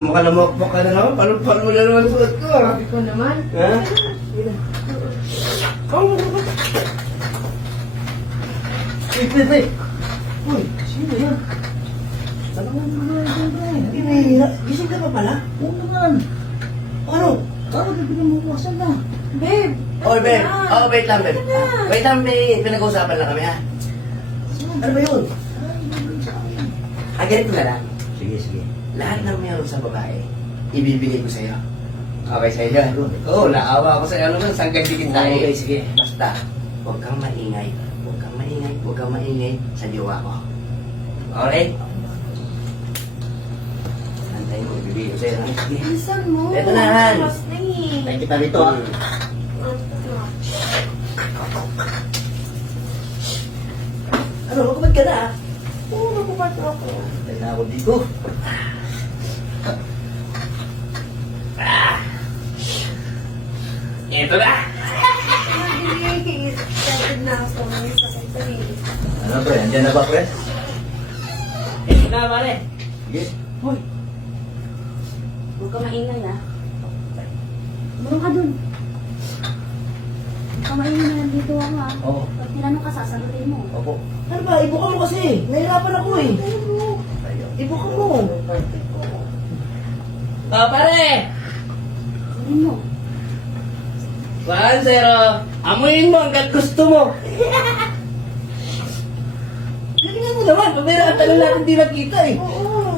Mukha na mukha na naman. Paano mo na naman suot ko? Sabi ko naman. Ha? Oh, Wait. Uy, sino yan? Ano naman? Gising ka pa pala? Oo naman. Ano? Bakit bibigyan mo ko? Saan na? Babe. Oh, babe. Oh, wait lang, babe. Ano na? Wait lang, babe. Pinag-uusapan lang kami, ha? Ano ba yun? Ganito na lang. Sige. Lahat ng meron sa babae, ibibigay ko sa'yo. Okay sa'yo yan? Oo, naawa ako sa'yo. Ano man, sanggagdigin tayo. Okay, sige. Basta, huwag kang maingay sa jowa ko. Okay? Antayin mo, ibibigay ko sa'yo. Sige. Bilisan mo. Eto na, Han. Mas na eh. Tayo kita rito, ha? Ano, magkabad ka na, ha? Oo, nakupato ako. Tayo na ako dito. Ito na! Mabilis. Excited na ako. May sakit na eh. Ano, pre? Andiyan na ba, pre? Ito na, pare. Sige. Hoy. Huwag ka maingay, ha? Marunong ka dun. Huwag ka maingay na nandito ako, ha? Oo. Pag tinanong ka, sasagutin mo. Opo. Ano ba? Ibuka mo kasi. Nahirapan ako eh. Ibuka mo. Pare! Sagutin mo. 1-0. Amuin mo hanggat gusto mo. Tingnan mo naman. Pabira ang tagal natin di nakita eh. Oo.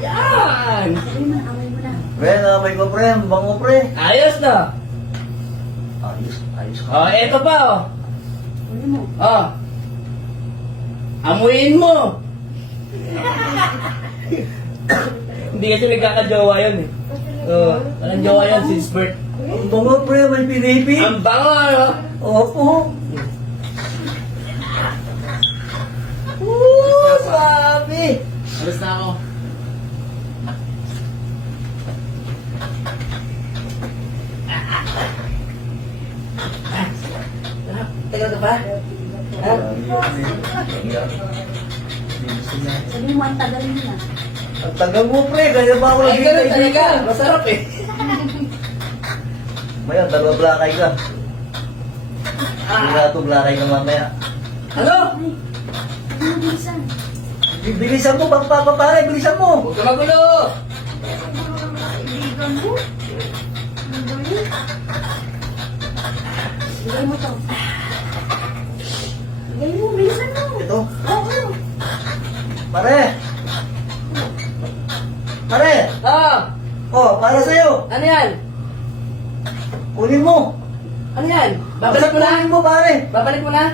Yan! Sabihin mo na, amay mo na. Pre, nakapay ko pre, ang bango pre. Ayos na. Ayos ka. Oh, eto pa oh. Huli mo. Oh. Amuin mo. Hindi kasi nagkakajowa yun eh. Oh, walang jowa yan since birth. Ang bango pre, may pinipi. Ang bango ano? Opo. Sabi! Alas na ako. Tagal ka pa? Ha? Sabihin mo, ang tagal mo na. Ang tagal mo pre, kaya ba ako Ay, ganun naghihintay talaga. dito? Masarap eh. Maya, dalawa blakay ka. Sigurado blakay ka mamaya. Ano? Ay, sabi mo, bilisan. Bilisan mo, pagpapapare, bilisan mo. Huwag ka magulo. Kaibigan mo. Ang galing. Bigay mo to. Bigay mo, bilisan mo. Ito, Oo. pare. Pare, Ah, oh, para sa'yo. ano yan? Kunin mo. Ano yan? Babalik mo na? Kunin mo pare. Babalik mo na?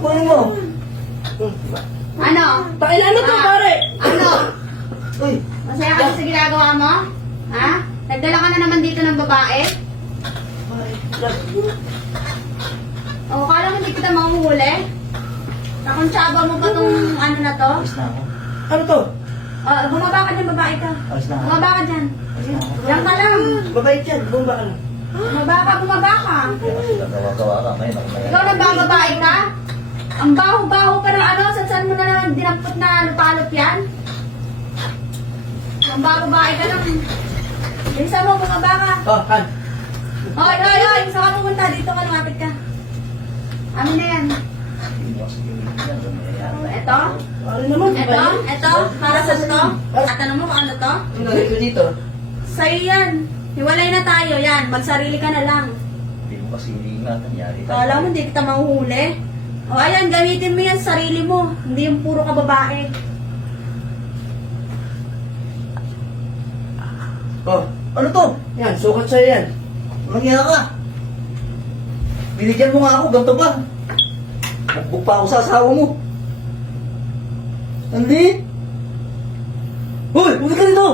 Kunin mo. Ano? Pakilano to pare? Ano? Uy, Masaya ka sa ginagawa mo? Ha? Nagdala ka na naman dito ng babae? O, kala mo hindi kita mahuhuli? Nakonsyaba mo ba tong ano na to? alis na ako. Ano to? Bumaba ka dyan, babae ka. Alis na ako. Bumaba ka dyan. Alis na ako. Diyan ka lang. Mabait yan. Bumba ka na. Bumaba ka. Gawa-gawa ka, ngayon ako Ikaw nagbababae ka? Ang baho-baho pa ng ano, saan mo na naman dinampot na lupalop yan? Ang babae ka lang. Bilisan mo, bumaba ka. Oh, Han. Hoy, hoy, hoy! Saan ka pumunta? Dito ka, lumapit ka. Amin na yan. Ito? Ano naman? Ito? Ito? Para sa to? Tatanong mo kung ano to? Ano gagawin ko dito? Sa'yo yan. Hiwalay na tayo, yan. Magsarili ka na lang. Hindi mo kasi nga nangyari. Kala mo, hindi kita mahuhuli. O ayan, gamitin mo yan sa sarili mo. Hindi yung puro ka babae. Oh, Ano to? yan. Sukat sa'yo yan. Nangyari ka. Binigyan mo nga ako, ganito pa. Nagbuk pa ako sa asawa mo. Hindi. Hoy! Huwag ka dito!